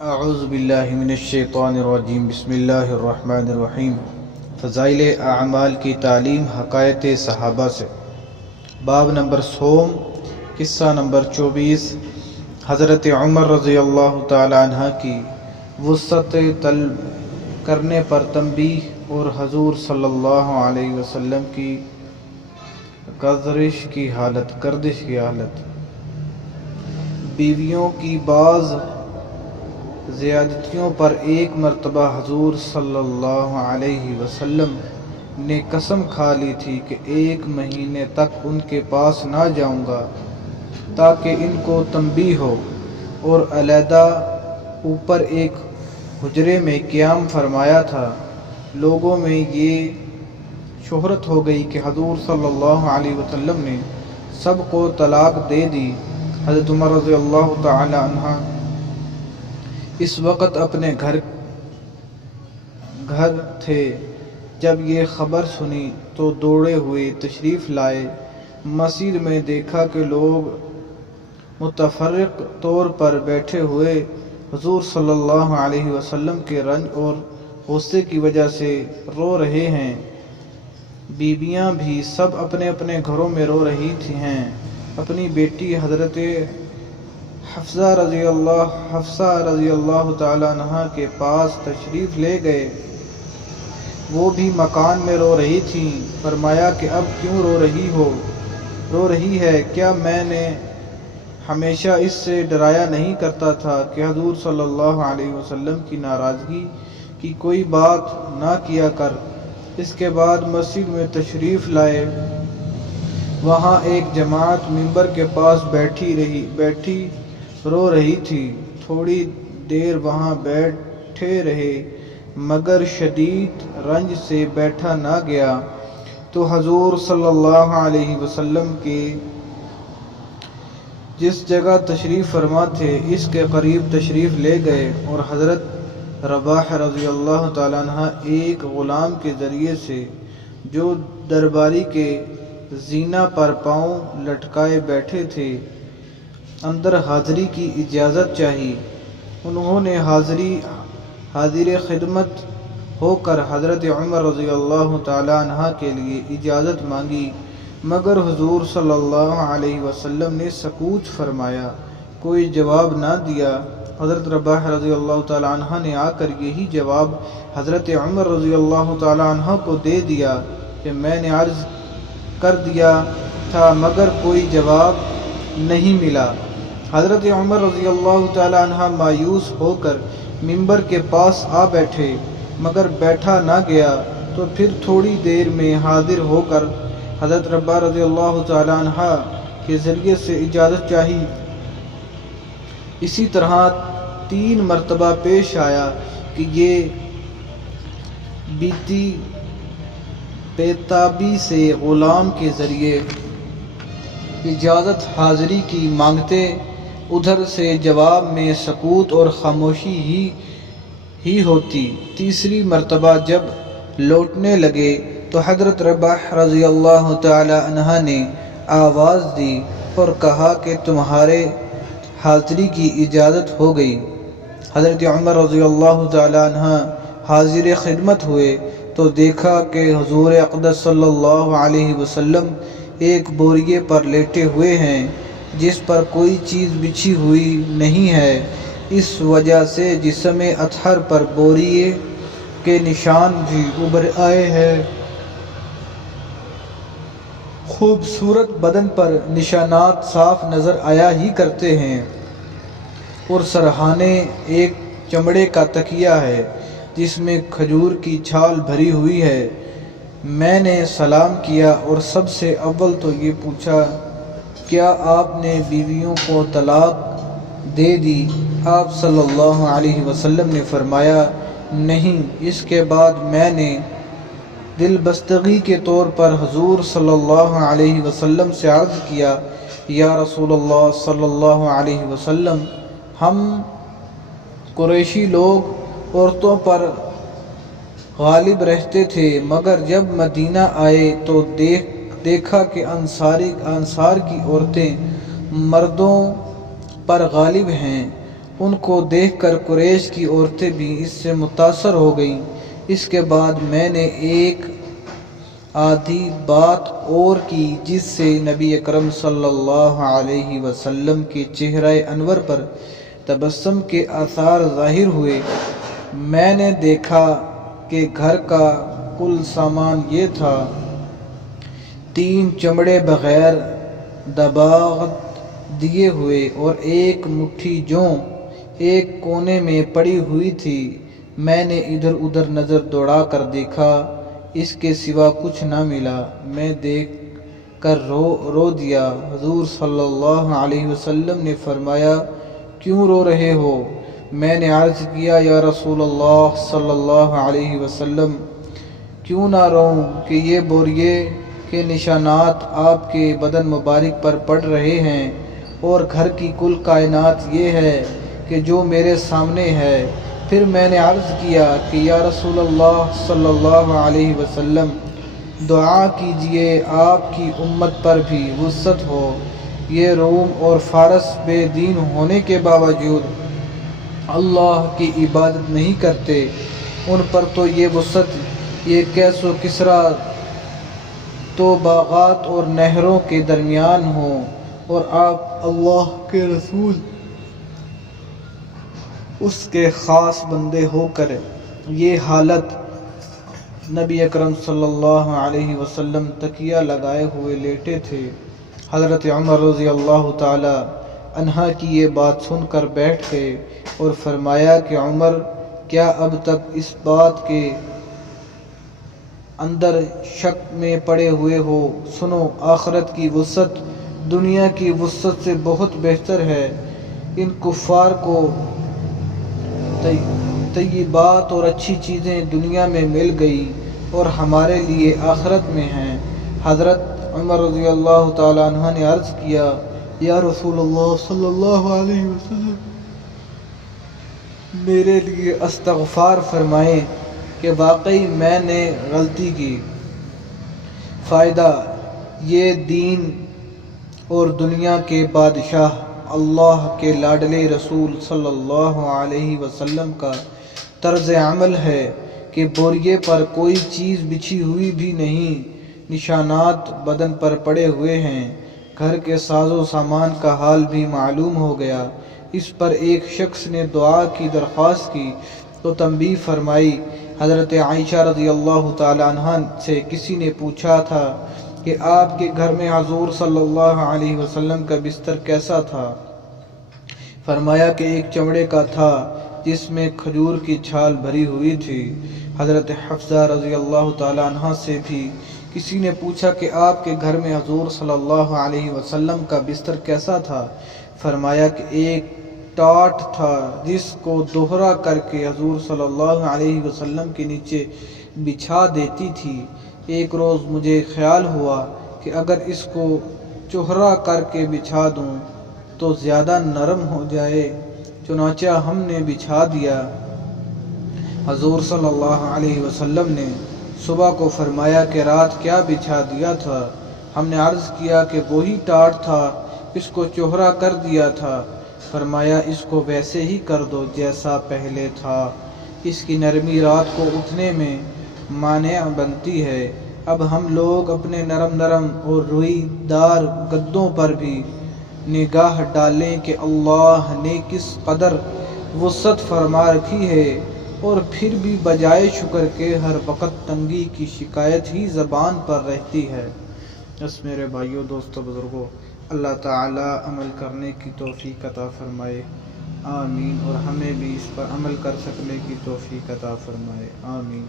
اعوذ باللہ من الشیطان الرجیم بسم اللہ الرحمن الرحیم۔ فضائل اعمال کی تعلیم حکایت صحابہ سے، باب نمبر 100، قصہ نمبر 24۔ حضرت عمر رضی اللہ تعالی عنہ کی وسعت طلب کرنے پر تنبیہ اور حضور صلی اللہ علیہ وسلم کی گردش کی حالت۔ بیویوں کی بعض زیادتیوں پر ایک مرتبہ حضور صلی اللہ علیہ وسلم نے قسم کھا لی تھی کہ 1 مہینے تک ان کے پاس نہ جاؤں گا تاکہ ان کو تنبیہ ہو، اور علیحدہ اوپر ایک حجرے میں قیام فرمایا تھا۔ لوگوں میں یہ شہرت ہو گئی کہ حضور صلی اللہ علیہ وسلم نے سب کو طلاق دے دی۔ حضرت عمر رضی اللہ تعالی عنہ اس وقت اپنے گھر تھے۔ جب یہ خبر سنی تو دوڑے ہوئے تشریف لائے۔ مسجد میں دیکھا کہ لوگ متفرق طور پر بیٹھے ہوئے حضور صلی اللہ علیہ وسلم کے رنج اور غصے کی وجہ سے رو رہے ہیں۔ بیویاں بھی سب اپنے اپنے گھروں میں رو رہی ہیں۔ اپنی بیٹی حضرت حفصہ رضی اللہ تعالی عنہ کے پاس تشریف لے گئے۔ وہ بھی مکان میں رو رہی تھیں۔ فرمایا کہ اب کیوں رو رہی ہے؟ کیا میں نے ہمیشہ اس سے ڈرایا نہیں کرتا تھا کہ حضور صلی اللہ علیہ وسلم کی ناراضگی کی کوئی بات نہ کیا کر؟ اس کے بعد مسجد میں تشریف لائے۔ وہاں ایک جماعت منبر کے پاس بیٹھی رو رہی تھی۔ تھوڑی دیر وہاں بیٹھے رہے مگر شدید رنج سے بیٹھا نہ گیا تو حضور صلی اللہ علیہ وسلم کے جس جگہ تشریف فرما تھے اس کے قریب تشریف لے گئے، اور حضرت رباح رضی اللہ تعالیٰ عنہ ایک غلام کے ذریعے سے جو درباری کے زینہ پر پاؤں لٹکائے بیٹھے تھے اندر حاضری کی اجازت چاہی۔ انہوں نے حاضر خدمت ہو کر حضرت عمر رضی اللہ تعالی عنہ کے لیے اجازت مانگی، مگر حضور صلی اللہ علیہ وسلم نے سکوت فرمایا، کوئی جواب نہ دیا۔ حضرت رباح رضی اللہ تعالی عنہ نے آ کر یہی جواب حضرت عمر رضی اللہ تعالی عنہ کو دے دیا کہ میں نے عرض کر دیا تھا مگر کوئی جواب نہیں ملا۔ حضرت عمر رضی اللہ تعالی عنہ مایوس ہو کر منبر کے پاس آ بیٹھے مگر بیٹھا نہ گیا، تو پھر تھوڑی دیر میں حاضر ہو کر حضرت رباح رضی اللہ تعالی عنہ کے ذریعے سے اجازت چاہی۔ اسی طرح 3 مرتبہ پیش آیا کہ یہ بیتی پیتابی سے غلام کے ذریعے اجازت حاضری کی مانگتے، ادھر سے جواب میں سکوت اور خاموشی ہی ہوتی۔ تیسری مرتبہ جب لوٹنے لگے تو حضرت رباح رضی اللہ تعالی عنہ نے آواز دی اور کہا کہ تمہارے حاضری کی اجازت ہو گئی۔ حضرت عمر رضی اللہ تعالی عنہ حاضر خدمت ہوئے تو دیکھا کہ حضور اقدس صلی اللہ علیہ وسلم ایک بوریے پر لیٹے ہوئے ہیں جس پر کوئی چیز بچھی ہوئی نہیں ہے، اس وجہ سے جسم اطہر پر بوریے کے نشان بھی ابھر آئے ہیں۔ خوبصورت بدن پر نشانات صاف نظر آیا ہی کرتے ہیں، اور سرہانے ایک چمڑے کا تکیہ ہے جس میں کھجور کی چھال بھری ہوئی ہے۔ میں نے سلام کیا اور سب سے اول تو یہ پوچھا، کیا آپ نے بیویوں کو طلاق دے دی؟ آپ صلی اللہ علیہ وسلم نے فرمایا نہیں۔ اس کے بعد میں نے دل بستگی کے طور پر حضور صلی اللہ علیہ وسلم سے عرض کیا، یا رسول اللہ صلی اللہ علیہ وسلم، ہم قریشی لوگ عورتوں پر غالب رہتے تھے مگر جب مدینہ آئے تو دیکھا کہ انصار کی عورتیں مردوں پر غالب ہیں۔ ان کو دیکھ کر قریش کی عورتیں بھی اس سے متاثر ہو گئیں۔ اس کے بعد میں نے ایک آدھی بات اور کی جس سے نبی اکرم صلی اللہ علیہ وسلم کے چہرہ انور پر تبسم کے آثار ظاہر ہوئے۔ میں نے دیکھا کہ گھر کا کل سامان یہ تھا: 3 چمڑے بغیر دباغت دیے ہوئے اور ایک مٹھی جوں ایک کونے میں پڑی ہوئی تھی۔ میں نے ادھر ادھر نظر دوڑا کر دیکھا، اس کے سوا کچھ نہ ملا۔ میں دیکھ کر رو دیا۔ حضور صلی اللہ علیہ وسلم نے فرمایا، کیوں رو رہے ہو؟ میں نے عرض کیا، یا رسول اللہ صلی اللہ علیہ وسلم، کیوں نہ روؤں کہ یہ بوریے کے نشانات آپ کے بدن مبارک پر پڑ رہے ہیں، اور گھر کی کل کائنات یہ ہے کہ جو میرے سامنے ہے۔ پھر میں نے عرض کیا کہ یا رسول اللہ صلی اللہ علیہ وسلم، دعا کیجئے آپ کی امت پر بھی وسعت ہو۔ یہ روم اور فارس بے دین ہونے کے باوجود اللہ کی عبادت نہیں کرتے، ان پر تو یہ وسعت، یہ کیس و کسرا تو باغات اور نہروں کے درمیان ہو، اور آپ اللہ کے رسول اس کے خاص بندے ہو کر یہ حالت۔ نبی اکرم صلی اللہ علیہ وسلم تکیہ لگائے ہوئے لیٹے تھے۔ حضرت عمر رضی اللہ تعالی عنہ کی یہ بات سن کر بیٹھ گئے اور فرمایا کہ عمر، کیا اب تک اس بات کے اندر شک میں پڑے ہوئے ہو؟ سنو، آخرت کی وسعت دنیا کی وسعت سے بہت بہتر ہے۔ ان کفار کو طیبات اور اچھی چیزیں دنیا میں مل گئی اور ہمارے لیے آخرت میں ہیں۔ حضرت عمر رضی اللہ تعالیٰ عنہ نے عرض کیا، یا رسول اللہ صلی اللہ علیہ وسلم، میرے لیے استغفار فرمائیں کہ واقعی میں نے غلطی کی۔ فائدہ: یہ دین اور دنیا کے بادشاہ اللہ کے لاڈلے رسول صلی اللہ علیہ وسلم کا طرز عمل ہے کہ بوریے پر کوئی چیز بچھی ہوئی بھی نہیں، نشانات بدن پر پڑے ہوئے ہیں۔ گھر کے ساز و سامان کا حال بھی معلوم ہو گیا۔ اس پر ایک شخص نے دعا کی درخواست کی تو تنبیہ فرمائی۔ حضرت عائشہ رضی اللہ تعالی عنہ سے کسی نے پوچھا تھا کہ آپ کے گھر میں حضور صلی اللہ علیہ وسلم کا بستر کیسا تھا؟ فرمایا کہ ایک چمڑے کا تھا جس میں کھجور کی چھال بھری ہوئی تھی۔ حضرت حفصہ رضی اللہ تعالی عنہ سے بھی کسی نے پوچھا کہ آپ کے گھر میں حضور صلی اللہ علیہ وسلم کا بستر کیسا تھا؟ فرمایا کہ ایک ٹاٹ تھا جس کو دوہرا کر کے حضور صلی اللہ علیہ وسلم کے نیچے بچھا دیتی تھی۔ ایک روز مجھے خیال ہوا کہ اگر اس کو چوہرا کر کے بچھا دوں تو زیادہ نرم ہو جائے، چنانچہ ہم نے بچھا دیا۔ حضور صلی اللہ علیہ وسلم نے صبح کو فرمایا کہ رات کیا بچھا دیا تھا؟ ہم نے عرض کیا کہ وہی ٹاٹ تھا، اس کو چوہرا کر دیا تھا۔ فرمایا اس کو ویسے ہی کر دو جیسا پہلے تھا، اس کی نرمی رات کو اٹھنے میں مانع بنتی ہے۔ اب ہم لوگ اپنے نرم اور روئی دار گدوں پر بھی نگاہ ڈالیں کہ اللہ نے کس قدر وسعت فرما رکھی ہے، اور پھر بھی بجائے شکر کے ہر وقت تنگی کی شکایت ہی زبان پر رہتی ہے۔ بس میرے بھائیوں، دوستوں، بزرگوں، اللہ تعالی عمل کرنے کی توفیق عطا فرمائے، آمین، اور ہمیں بھی اس پر عمل کر سکنے کی توفیق عطا فرمائے، آمین۔